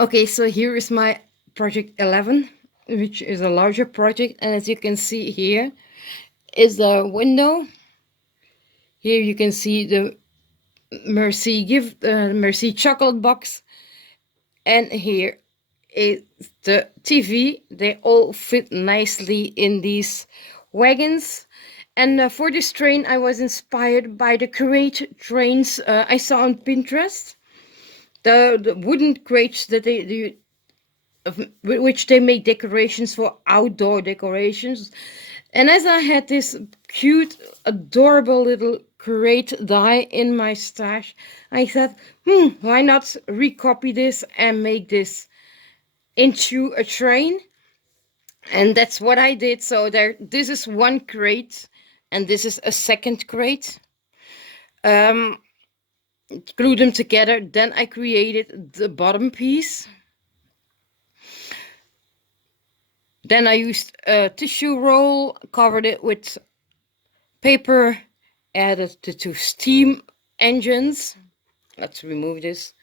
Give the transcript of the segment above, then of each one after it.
Okay, so here is my project 11, which is a larger project. And as you can see here is the window. Here you can see the Mercy chocolate box. And here is the TV. They all fit nicely in these wagons. And for this train, I was inspired by the crate trains I saw on Pinterest. The wooden crates that they do, with which they make decorations for outdoor decorations. And as I had this cute, adorable little crate die in my stash, I thought, why not recopy this and make this into a train? And that's what I did. So this is one crate, and this is a second crate. Um, Glue them together. Then I created the bottom piece. Then I used a tissue roll, covered it with paper, added the two steam engines. Let's remove this.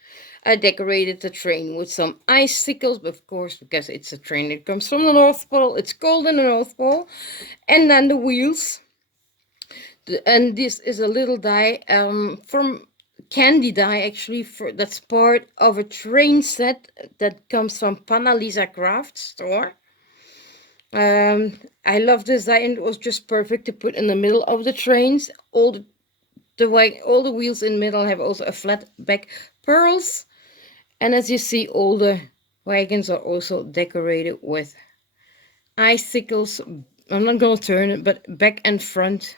I decorated the train with some icicles, of course, because it's a train that comes from the North Pole. It's cold in the North Pole. And then the wheels. And this is a little die from candy dye, actually. That's part of a train set that comes from Panalisa Craft Store. I love this dye, and it was just perfect to put in the middle of the trains. All the wheels in the middle have also a flat back pearls. And as you see, all the wagons are also decorated with icicles. I'm not going to turn it, but back and front.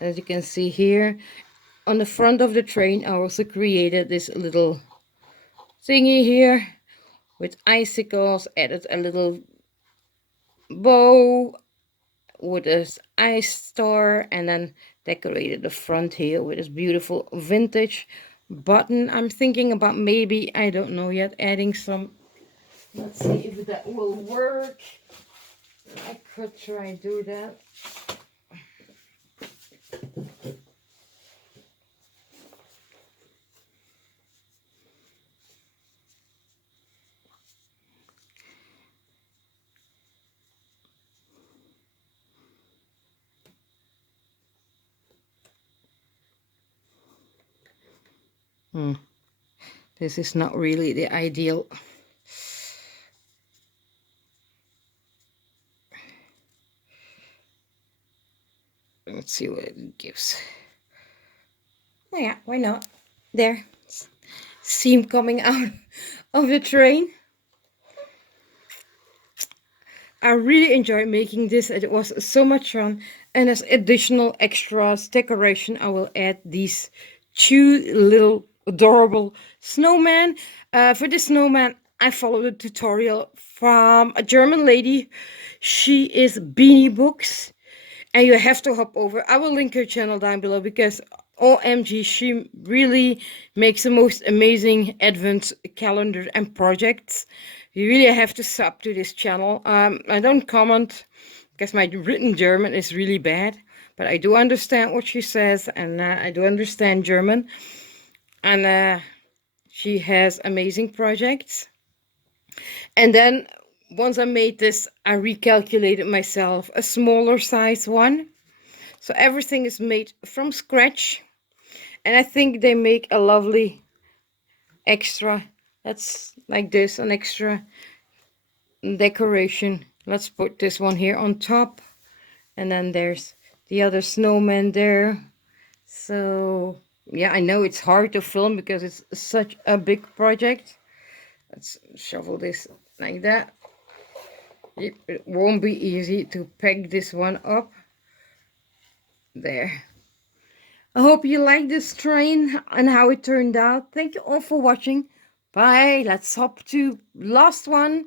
As you can see here, on the front of the train, I also created this little thingy here with icicles, added a little bow with this ice star, and then decorated the front here with this beautiful vintage button. I'm thinking about maybe, I don't know yet, adding some. Let's see if that will work. I could try do that. This is not really the ideal. Let's see what it gives. Oh yeah, why not? There. Steam coming out of the train. I really enjoyed making this. It was so much fun. And as additional extras decoration, I will add these two little adorable snowmen. For this snowman, I followed a tutorial from a German lady. She is Beanie Books. And you have to hop over. I will link her channel down below because OMG, she really makes the most amazing advent calendar and projects. You really have to sub to this channel. I don't comment because my written German is really bad, but I do understand what she says, and I do understand German. And she has amazing projects. And then once I made this, I recalculated myself a smaller size one. So everything is made from scratch. And I think they make a lovely extra. That's like this, an extra decoration. Let's put this one here on top. And then there's the other snowman there. So yeah, I know it's hard to film because it's such a big project. Let's shovel this like that. It won't be easy to pack this one up. There. I hope you like this train and how it turned out. Thank you all for watching. Bye. Let's hop to last one.